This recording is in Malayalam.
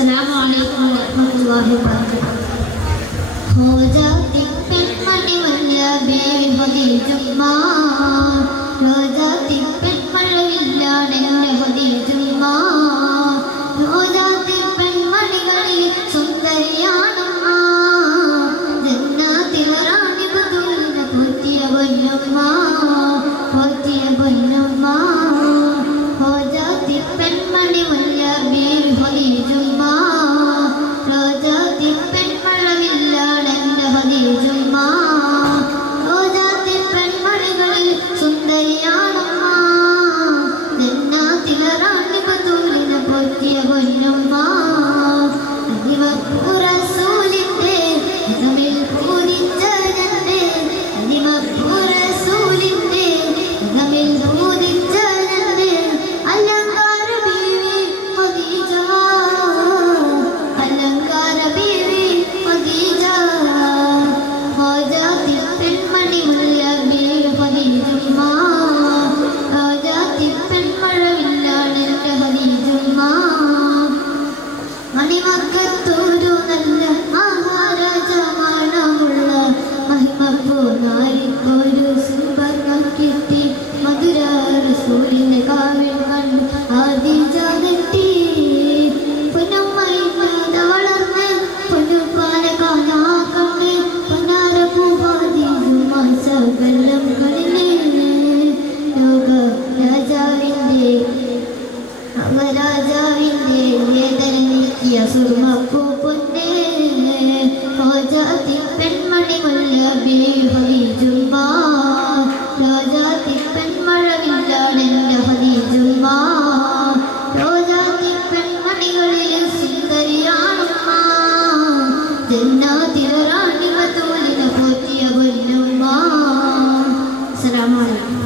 अस्सलामु अलैकुम वरहमतुल्लाहि वबरकातुहू। हो जाती പെൺമണി വല്ല ബേബി ഹദീജുമ്മ, റോജാത്തി പെൺമഴവില്ലാണെന്റെ ഹദീജുമ്മ, റോജാത്തി പെൺമണികളിൽ സുന്ദരിയാണമ്മ, ജന്നാത്തിൽ റാണി ബദൂലിനെ പോറ്റിയ പൊന്നമ്മ, പോറ്റിയ പൊന്നമ്മ. हो जाती പെൺമണി വല്ല ബേബി ഹദീജുമ്മ, റോജാത്തി പെൺമഴവില്ലാണെന്റെ ഹദീജുമ്മ, റോജാത്തി പെൺമണികളിൽ സുന്ദരിയാണമ്മ, ജന്നാത്തിൽ റാണി ബദൂലിനെ പോറ്റിയ പൊന്നമ്മ. റസൂലിന്റെ ഇസ്മിൽ പൂജിച്ച ജന്നെ, റസൂലിന്റെ ഇസ്മിൽ പൂജിച്ച ജന്നെ, അലങ്കാര ബീവി ഖദീജ, അലങ്കാര ബീവി ഖദീജ. ഹോ ജാതി പെൺമണി വല്ല ബീവി ഖദീജുമ്മ, റോജാത്തി പെൺമഴവില്ലാണെന്റെ ഹദീജുമ്മ. മണിമക്കത്തൊരു നല്ല മഹാരാജമാണമുള്ള മഹിമപ്പൂനാരിക്കൊരു സുവർഗം കിട്ടി, മധുര റസൂലിന്റെ കാവ്യം കണ്ടു ഖദീജ നെട്ടി. പൊന്നുമ്മയില്ലാതെ വളർന്ന് പൊന്നുപ്പാനെ കാണാക്കണ്ണ്, പൊന്നാര പൂവാദീജുമ്മ സകലം കളിലേ. ലോക രാജാവിന്റെ രാജാവിന്റെ വേദന നീക്കിയ സുർമപ്പൂ പൊന്നേ, ഹോ ജാതി പെൺമണി വല്ല ബേബി ഹദീജുമ്മ, റോജാത്തി പെൺമഴവില്ലാണെന്റെ ഹദീജുമ്മ, റോജാത്തി പെൺമണികളിൽ സുന്ദരിയാണമ്മ, ജന്നാത്തിൽ റാണി ബദൂലിനെ പോറ്റിയ പൊന്നമ്മ. അസ്സലാമു അലൈക്കും.